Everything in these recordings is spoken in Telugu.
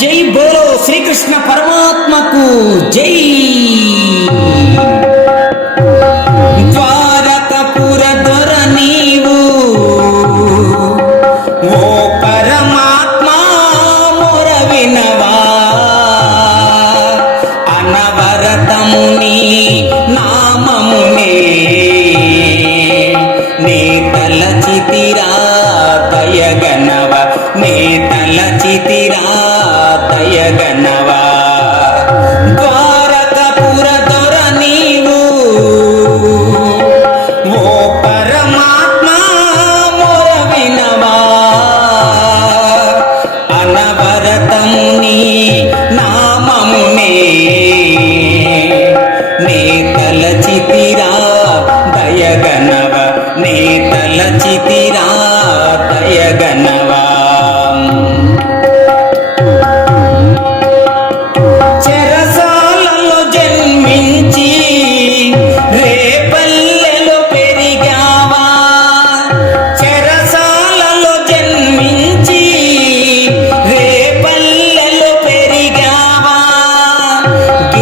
జై బోలో శ్రీకృష్ణ పరమాత్మకు జై. ద్వారకపుర దొర నీవు ఓ పరమాత్మ మొర వినవా. అనవరతముని నామమునే నే తలచితిరా దయగనవ నీ తలచితిరా దయగనవా ద్వారకపుర దొర నీవు. ఓ పరమాత్మ మొర వినవా అనవరతముని నామమునే. నే తలచితిరా దయగనవ నే తలచితిరా దయగనవా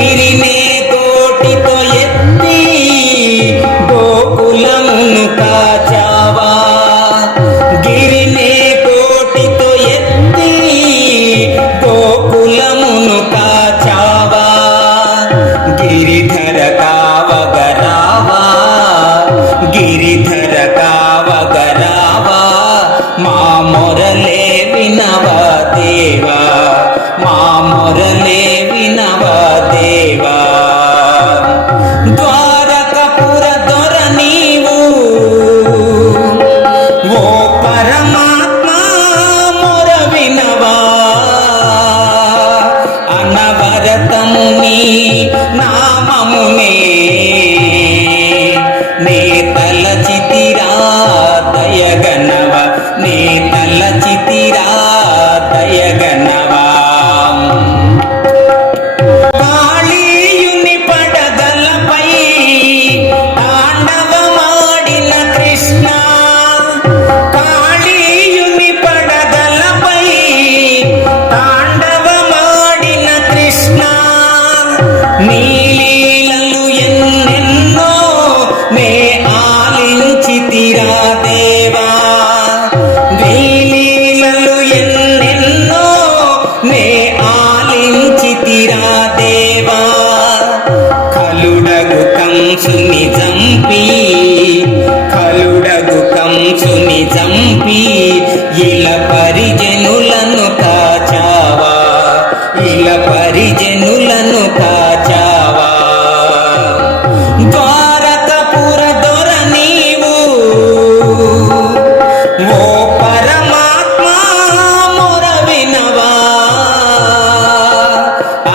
நீரிலே పరమాత్మ ఇల పరిజనులను కాచావా? ద్వారకపుర దొర నీవు. ఓ పరమాత్మ మొర వినవా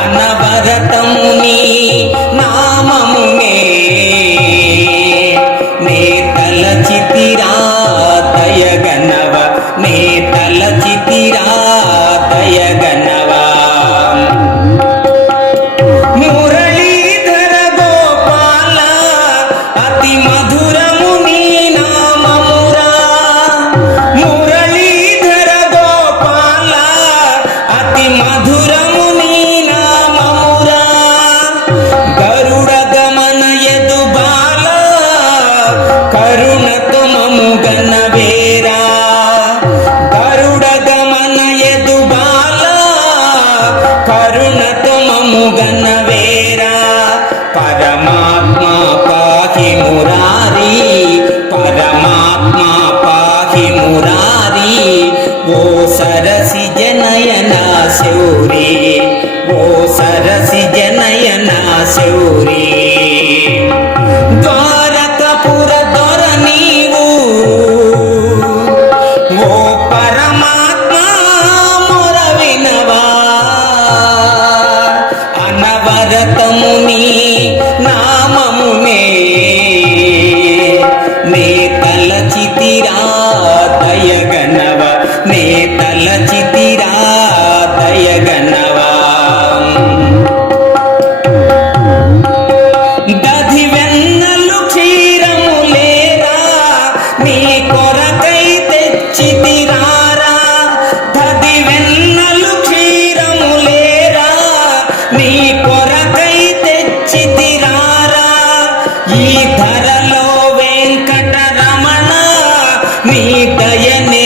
అనవరతముని నామమునే నే తలచితిరా దయగనవ నే తలచి శౌరి ద్వారకపుర దొర నీవు ఓ పరమాత్మ మొర వినవా అనవరతముని உதயனே